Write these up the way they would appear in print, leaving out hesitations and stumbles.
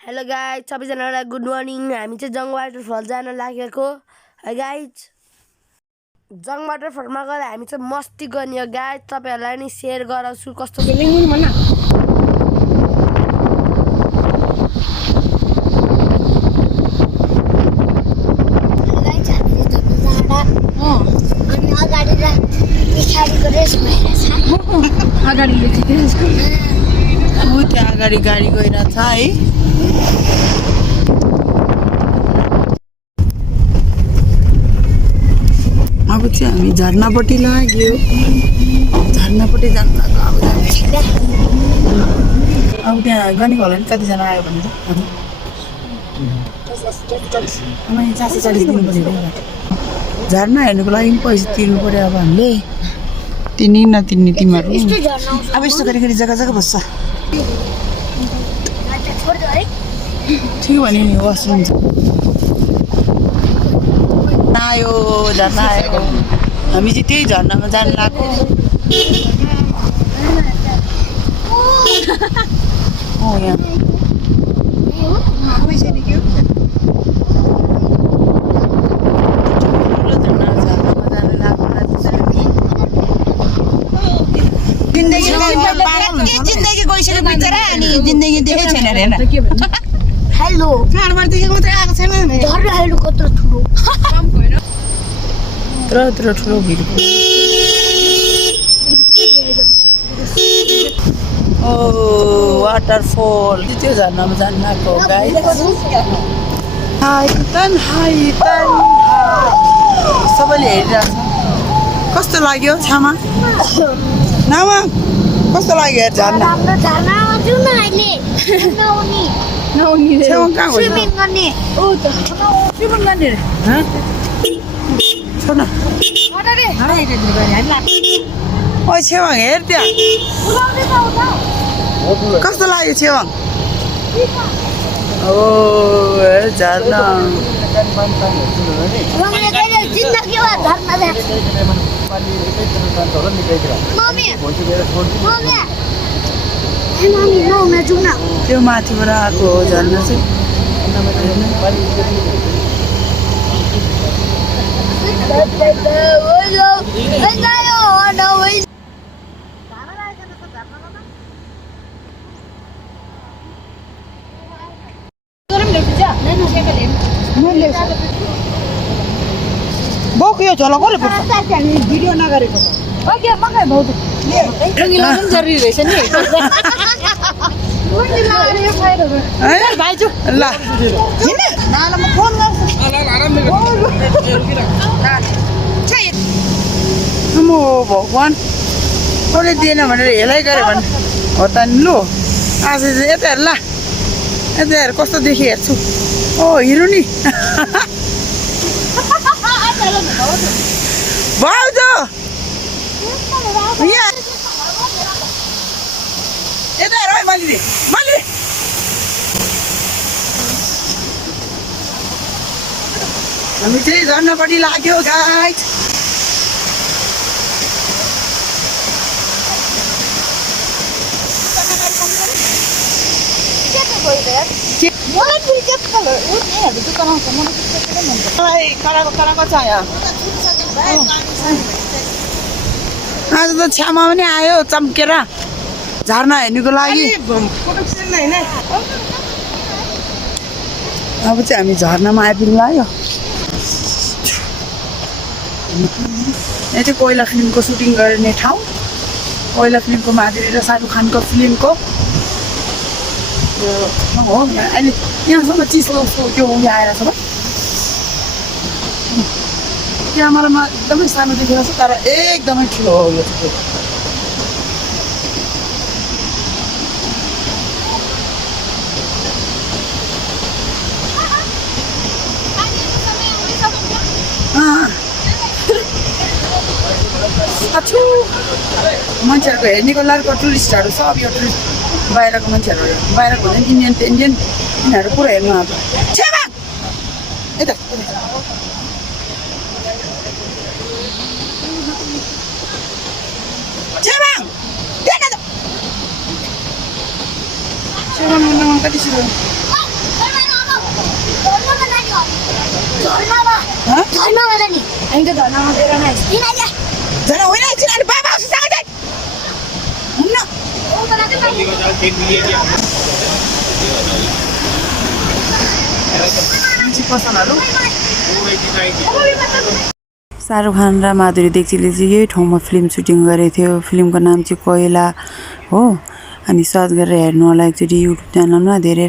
Hello guys सबैजनालाई good morning. हामी चाहिँ जङ वाटरफल जान लागेको है गाइज। जङ वाटरफलमा गएर हामी चाहिँ मस्ती गर्ने हो गाइज। तपाईँहरूलाई नि सेयर गराउँछु कस्तो अगाडि गाडी गइरहेछ है। अब चाहिँ हामी झर्नापट्टि लाग्यो। झर्नापट्टि जानु अब त्यहाँ गनीको होला नि कतिजना आयो भनेर हामी 440 दिनु पर्यो। झर्ना हेर्नुको लागि पनि पैसा तिर्नु पर्यो। अब हामीले तिनी नतिर्ने तिमीहरू अब यस्तो गरी जग्गा जग्गा बस्छ। ठिक भने नि वासरुम छ। आयो झर्ना आयो। हामी चाहिँ त्यही झर्नामा जानु लाग्यो। यहाँ जिन्दगी गइसक्यो बिचरा अनि जिन्दगी देखेको छैन अरे हैन। हेलो फार्मर देखेको मात्रै आएको छैन। झर्ना हेर्नु कत्रो ठुलो यत्रो ठुलो भिड। ओ वाटरफल त्यो झर्नामा जानु लाग्यो गाइस। हाई तन सबैले हेरिरहेछ। कस्तो लाग्यो छामा नामा कस्तो लाग्यो झर्ना? स्विमिङ गर्ने छोड्न ओ छेवाङ हेर त्यहाँ कस्तो लाग्यो छेवाङ? ओ झर्ना त्यो माथिबाट आएको हो झर्ना चाहिँ। बाउको यो झोला कसले पुग्छ? भिडियो नगरेको जरुरी रहेछ नि भाइजू। ल म फोन गर्छु। भगवान् कसले दिएन भनेर हेलाइ गऱ्यो भने हो त नि। लु आज चाहिँ यता हेर। ल यता हेर कस्तो देखि हेर्छु। ओ हिरो नि भाउजू यता हेर है। मैले हामी चाहिँ झर्नापट्टि लाग्यो गाइस। आज त छ्यामा पनि आयो चम्केर झर्ना हेर्नुको लागि। अब चाहिँ हामी झर्नामा आइपुग्नु लाग्यो। यहाँ चाहिँ कोइला फिल्मको सुटिङ गर्ने ठाउँ। कोइला फिल्मको माधुरी र शाहरुख खानको फिल्मको हो। अहिले यहाँसम्म चिसो त्यो उयो आएर छ। क्यामेरामा एकदमै सानो देखिरहेको छ तर एकदमै ठुलो हो यो चाहिँ। मान्छेहरूको हेर्नेको लागिको टुरिस्टहरू सब यो टुरिस्ट बाहिरको मान्छेहरू बाहिरको हुँदैन इन्डियन यिनीहरू पुरा हेर्नु आएको। यता कति झन् होइन एकछिन अनि बाबा आउँछ सँगै हुन्न शाहरुख खान र माधुरी दीक्षितले चाहिँ यही ठाउँमा फिल्म सुटिङ गरेको थियो फिल्मको नाम चाहिँ कोइला हो अनि सर्च गरेर हेर्नु होला एकचोटि युट्युब च्यानलमा धेरै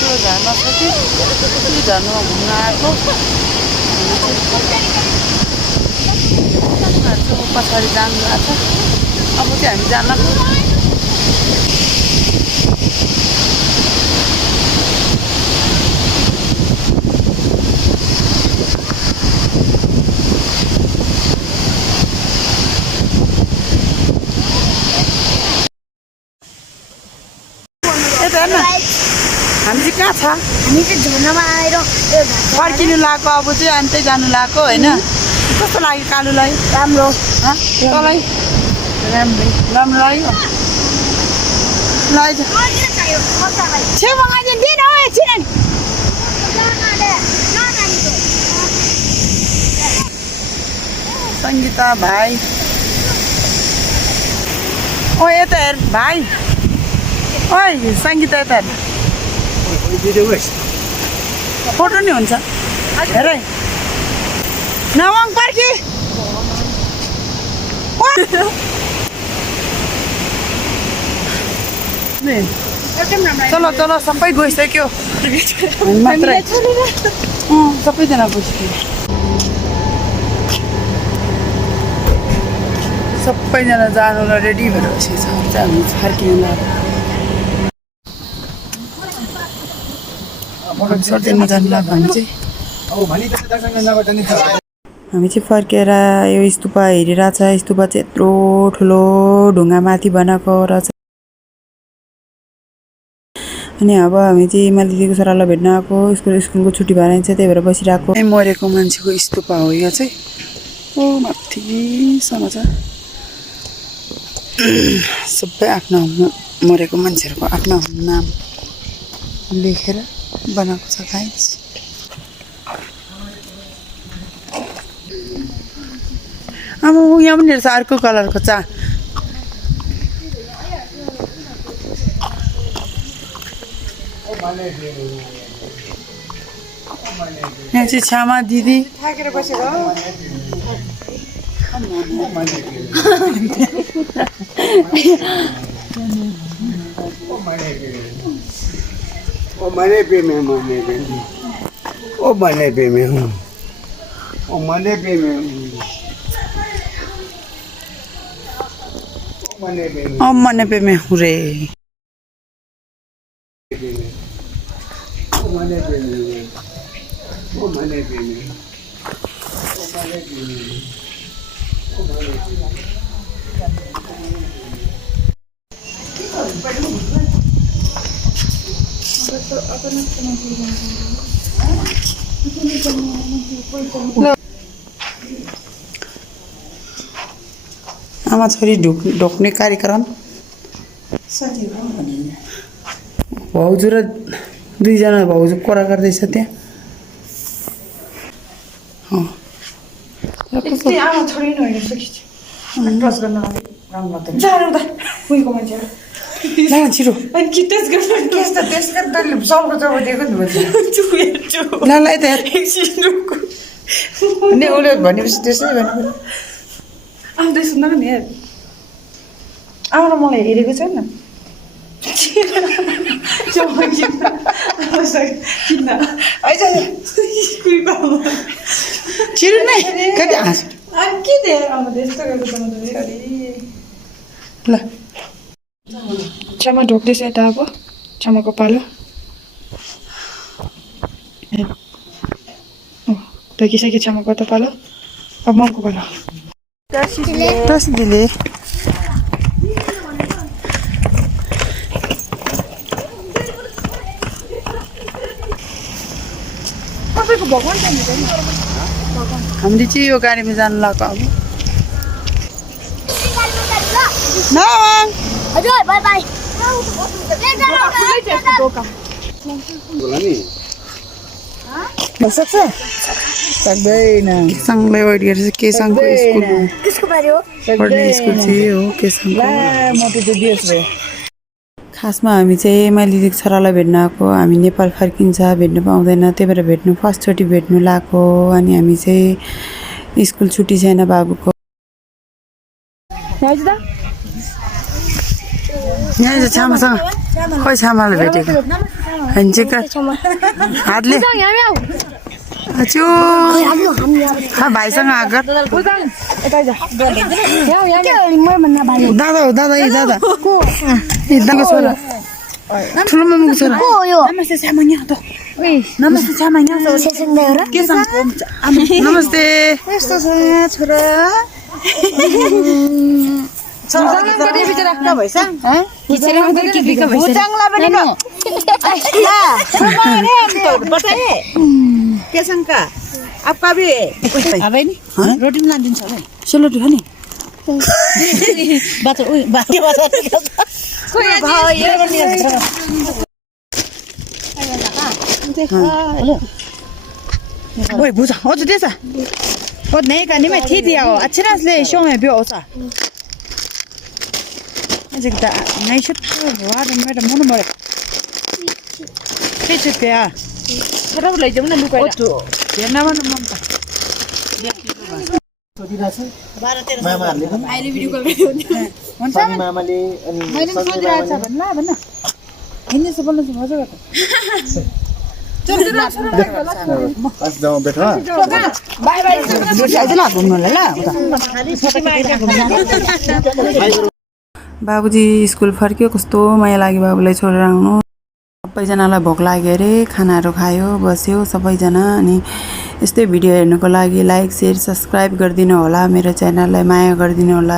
राम्रो झर्ना छ कि झर्नामा घुम्न आएको पछाडि जानु आएको छ अब चाहिँ हामी जान यता हेर्न हामी चाहिँ कहाँ छ हामी चाहिँ झर्नामा आएर फर्किनु लाग्यो अब चाहिँ अनि त्यही जानु लाग्यो होइन कस्तो लाग्यो कालुलाई राम्रो तँलाई राम्रो लाग्यो छेउमा दिनु हो एकछिन सङ्गीता भाइ ओ यता हेर भाइ ओइ सङ्गीता यता हेर फोटो नि हुन्छ हेर नवाङ पर्खी चलो चलो सबै गइसक्यो मात्रै सबैजना गइसक्यो सबैजना जानुलाई रेडी भएर बसेको छ हामी फर्किनु सक्दैन जानु लाग्यो हामी चाहिँ फर्केर यो स्तूपा हेरिरहेको छ स्तूपा चाहिँ यत्रो ठुलो ढुङ्गा माथि बनाएको रहेछ अनि अब हामी चाहिँ माली दिदीको छोरालाई भेट्न आएको स्कुलको छुट्टी भएर चाहिँ त्यही भएर बसिरहेको मरेको मान्छेको स्तूपा हो यो चाहिँ ओ माथिसम्म छ सबै आफ्नो मरेको मान्छेहरूको आफ्नो नाम लेखेर बनाएको छ गाइस अब यहाँ पनि रहेछ अर्को कलरको चा यहाँ चाहिँ छ्यामा दिदी थाकेर बसेर ओ मने पे में ओ मने पे में हूँ ओ मने पे में ओ मने पे में हूँ रे ओ मने पे में ओ मने पे में ओ मने पे में आमा छोरी ढोक्ने कार्यक्रम भाउजू र दुईजना भाउजू कुरा गर्दैछ त्यहाँ आमा छोरी नै होइन क्रस गर्न जानु त उहीको मान्छे छिटो अनि कि टेस्ट गर्न त्यस्तो त्यसको तैँले सबको जब दिएको नि भन्छ हेर्छु ल ल यता हेर एकछिन रुक अनि उसले भनेपछि त्यसै भन्नु आउँदै सुन्दा नि हेर आमा र मलाई हेरेको छैन किन छिटो नै कति हाँस के दिएर आमा त्यस्तो गरेको त म त ल छ्यामा ढोक्दैछ यता अब छ्यामाको पालो ढोकिसक्यो छ्यामाको त पालो अब मको पालो दस दिले हामीले चाहिँ यो गाडीमा जानु लाग्यो अब न हजुर बाई बाई सक्दैन केसाङलाई वेट गरेर केसाङको स्कुल किसको बारे हो पढ्ने स्कुल चाहिँ हो केसाङको खासमा हामी चाहिँ मैले दिदी छोरालाई भेट्न आएको हामी नेपाल फर्किन्छ भेट्नु पाउँदैन त्यही भएर भेट्नु फर्स्टचोटि भेट्नु लाग्यो अनि हामी चाहिँ स्कुल छुट्टी छैन बाबुको यहाँ चाहिँ छामासँग खोइ छामाले भेटेको हेन्चेका हातले अचो भाइसँग आएको दादा हो दादा ए दादा ए दादाको छोरा ठुलो मामुको छोरा नमस्ते सामान्य त नमस्ते सामान्य नमस्ते यस्तो छ छोरा केसंग का आपका भी अब है नी रोटी में लादिन्छ है सेलरोटी खाने बाटो ओइ बाटो ओइ बुझा हजुर त्यसो ओ नहीं कानी में थी दिया हो अच्छे ना ले शो में भी होसा अझै त नाइ सुट भवा र मेरो मन मरे के छ त्या छोरा लैजाऊ न लुकाएर ओ हेर्न मन मन त मामाहरुले पनि अहिले भिडियो कल गर्दै हुन्छ मामाले अनि मैले सोधिरहेको छ भन्न भन्न हिन्दी से बोल्नु छ मजा गर्छ आज जाउँ बेटा बाइ बाइ आइदिनु घुम्नुलाई ल बाबुजी स्कुल फर्क्यो कस्तो माया लाग्यो बाबुलाई छोडेर आउनु सबैजनालाई भोक लाग्यो अरे खानाहरू खायो बस्यो सबैजना अनि यस्तै भिडियो हेर्नुको लागि लाइक शेयर सब्सक्राइब गरिदिनु होला मेरो च्यानललाई माया गरिदिनु होला